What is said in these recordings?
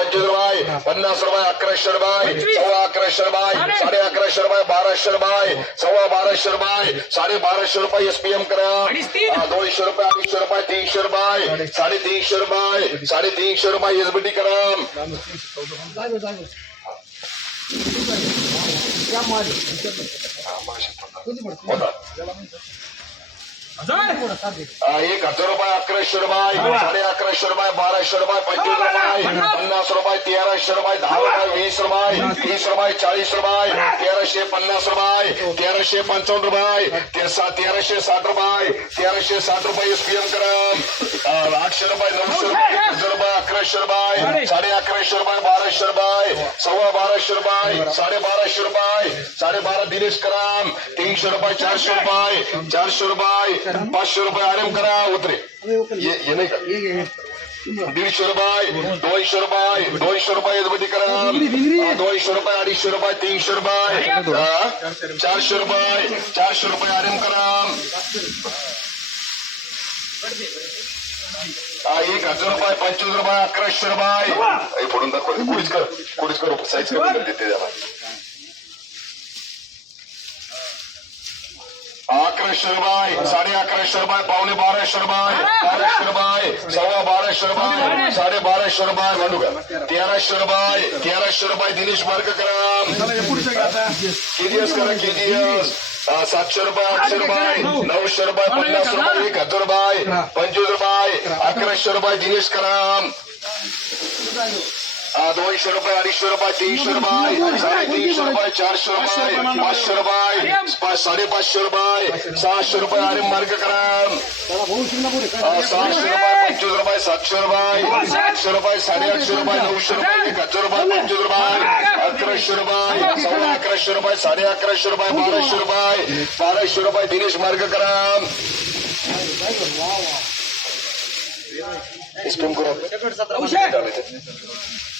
पंचवीस रुपये पन्नास रुपये अकराशे रुपये सव्वा अकराशे रुपये साडे अकराशे रुपये बाराशे रुपये सव्वा बाराशे रुपये साडे बाराशे रुपये एसपीएम करा. दोनशे रुपये अडीचशे रुपये तीनशे. रुपये साडेतीनशे रुपये साडेतीनशे रुपये एसबीटी करा. एक हज़ार रुपये अकराशे रुपये साडे अकराशे रुपये, बाराशे रुपये पंचवीस रुपये, पन्नास रुपये, तेराशे रुपये, दहा रुपये, वीस रुपये, तीस रुपये, चाळीस रुपये, तेराशे पन्नास रुपये, तेराशे पंचावन्न रुपये तेराशे साठ रुपये, तेराशे साठ रुपये एसपीएम करा. आठशे रुपये, नऊशे रुपये रुपये, अकराशे रुपये, साडे अकराशे रुपये, बाराशे रुपये, सव्वा बाराशे रुपये, साडे बाराशे रुपये, साडे बारा दिनेश कराम तीनशे रुपये, चारशे रुपये चारशे रुपये पाचशे रुपये आराम करा उतरे. ये ये नाही का? दीडशे रुपये दोनशे रुपये दोनशे रुपये एसबीटी करा दोनशे रुपये अडीचशे रुपये तीनशे रुपये. हा? चारशे रुपये चारशे रुपये आराम करा हा, एक हजार रुपये पंचवीस रुपये अकराशे रुपये. हे फोडून दाखव. कुडीच कर कुडीच कर साईज कमी देते त्याला अकराशे रुपये साडे अकराशे रुपये पावणे बाराशे रुपये बाराशे रुपये सव्वा बाराशे रुपये साडे बाराशे रुपये म्हणू का तेराशे रुपये तेराशे रुपये दिनेश मार्ग करा केजीएस करा केजीएस सातशे रुपये आठशे रुपये नऊशे रुपये पन्नास रुपये एक हज़ार रुपये पंचवीस रुपये अकराशे रुपये दिनेश कराम दोनशे रुपये अडीचशे रुपये तीनशे रुपये साडेतीनशे रुपये चारशे रुपये पाचशे रुपये पाच साडेपाचशे रुपये सहाशे रुपये अरे मार्ग करा हा, सहाशे रुपये पंचवीस रुपये सातशे रुपये आठशे रुपये साडेआठशे रुपये नऊशे रुपये एक हज़ार रुपये पंचवीस रुपये अकराशे रुपये सव्वा अकराशे रुपये साडे अकराशे रुपये बाराशे रुपये बाराशे रुपये दिनेश मार्ग करा स्पीम करू हा,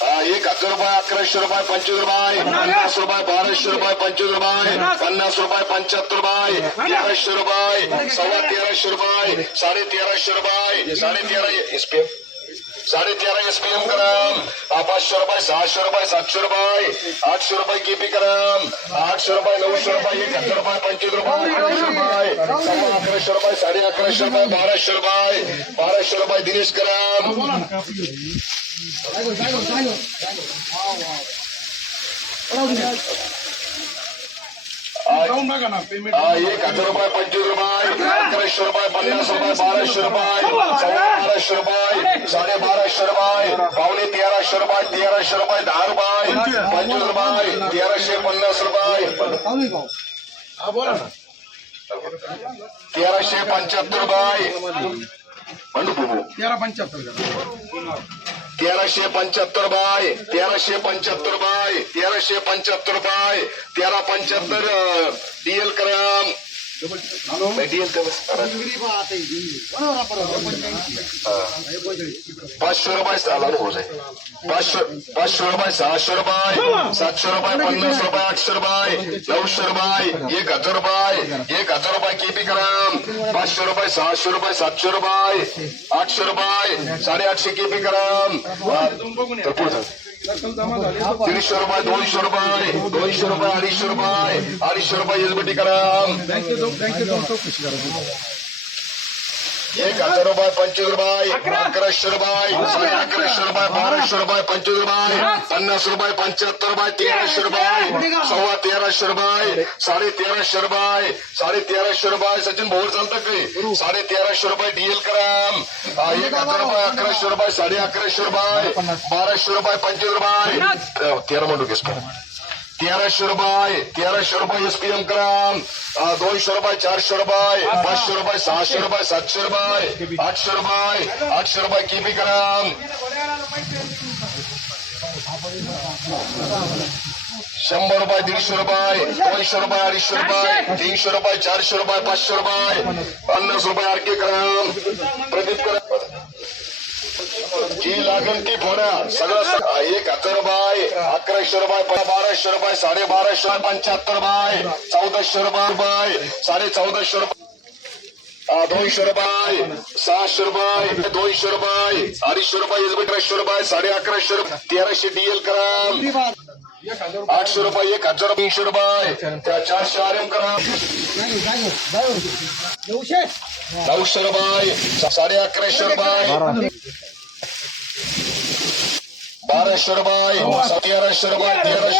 एक हज़ार रुपये, अकराशे रुपये, पंचवीस रुपये, पन्नास रुपये, बाराशे रुपये, पंचवीस रुपये, पन्नास रुपये, पंच्याहत्तर रुपये, तेराशे रुपये, सव्वा तेराशे रुपये साडे तेराशे रुपये साडे तेरा एसपीएम साडे तेरा एसपीएम कराम पाचशे रुपये, सहाशे रुपये, सातशे रुपये, आठशे रुपये केपी कराम आठशे रुपये, नऊशे रुपये, एक हज़ार रुपये, पंचवीस रुपये, अकराशे रुपये, सव्वा अकराशे रुपये, साडे अकराशे रुपये, बाराशे रुपये बाराशे रुपये दिनेश कराम एक हज़ार रुपये। पंचवीस रुपये अकराशे रुपये। पन्नास रुपये बाराशे रुपये बाराशे रुपये साडे बाराशे रुपये पावणे तेराशे रुपये तेराशे रुपये दहा रुपये पंचवीस रुपये तेराशे पन्नास रुपये तेराशे पंच्याहत्तर रुपये तेरा पंच्याहत्तर तेराशे पंच्याहत्तर बाय तेराशे पंच्याहत्तर बाय तेराशे पंच्याहत्तर बाय तेरा पंच्याहत्तर डीएल करा. पाचशे रुपये साला हो जाए पाचशे पाचशे रुपये सहाशे रुपये सातशे रुपये पन्नास रुपये आठशे रुपये नऊशे रुपये एक हजार रुपये एक हजार रुपये केपी करा पाचशे रुपये सहाशे रुपये सातशे रुपये आठशे रुपये साडेआठशे केपी जा. दीडशे रुपये दोनशे रुपये दोनशे रुपये अडीचशे रुपये अडीचशे रुपये एलबीटी करा बँकेत चौकशी करा एक हजार रुपये पंचवीस रुपये अकराशे रुपये साडे अकराशे रुपये बाराशे रुपये पंचवीस रुपये पन्नास रुपये पंच्याहत्तर रुपये तेराशे रुपये सव्वा तेराशे रुपये साडे तेराशे रुपये साडे तेराशे रुपये. सचिन भाऊ चालतं काही साडे तेराशे रुपये डीएल करा. हा, एक हजार रुपये अकराशे रुपये साडे अकराशे रुपये बाराशे रुपये पंचवीस रुपये. तेरा म्हणू घेस तेराशे रुपये तेराशे रुपये एसपीएम करा अं, दोनशे रुपये चारशे रुपये पाचशे रुपये सहाशे रुपये सातशे रुपये आठशे रुपये आठशे रुपये केपी करा शंभर रुपये दीडशे रुपये दोनशे रुपये अडीचशे रुपये तीनशे रुपये चारशे रुपये पाचशे रुपये पन्नास रुपये आरके करा प्रदीप करा जी लागेल ती फोडा सगळं एक हज़ार अकराशे रुपये बाराशे रुपये साडे बाराशे रुपये पंच्याहत्तर बाय चौदाशे रुपये साडे चौदाशे रुपये दोनशे रुपये सहाशे रुपये दोनशे रुपये अडीचशे रुपये अकराशे अठराशे रुपये साडे अकराशे रुपये तेराशे डीएल करा. आठशे रुपये एक हजार तीनशे रुपये त्या चारशे आर एम करा नऊशे रुपये साडे अकराशे रुपये. Sarıbay, Safiye Araç Sarıbay, Diğer Araç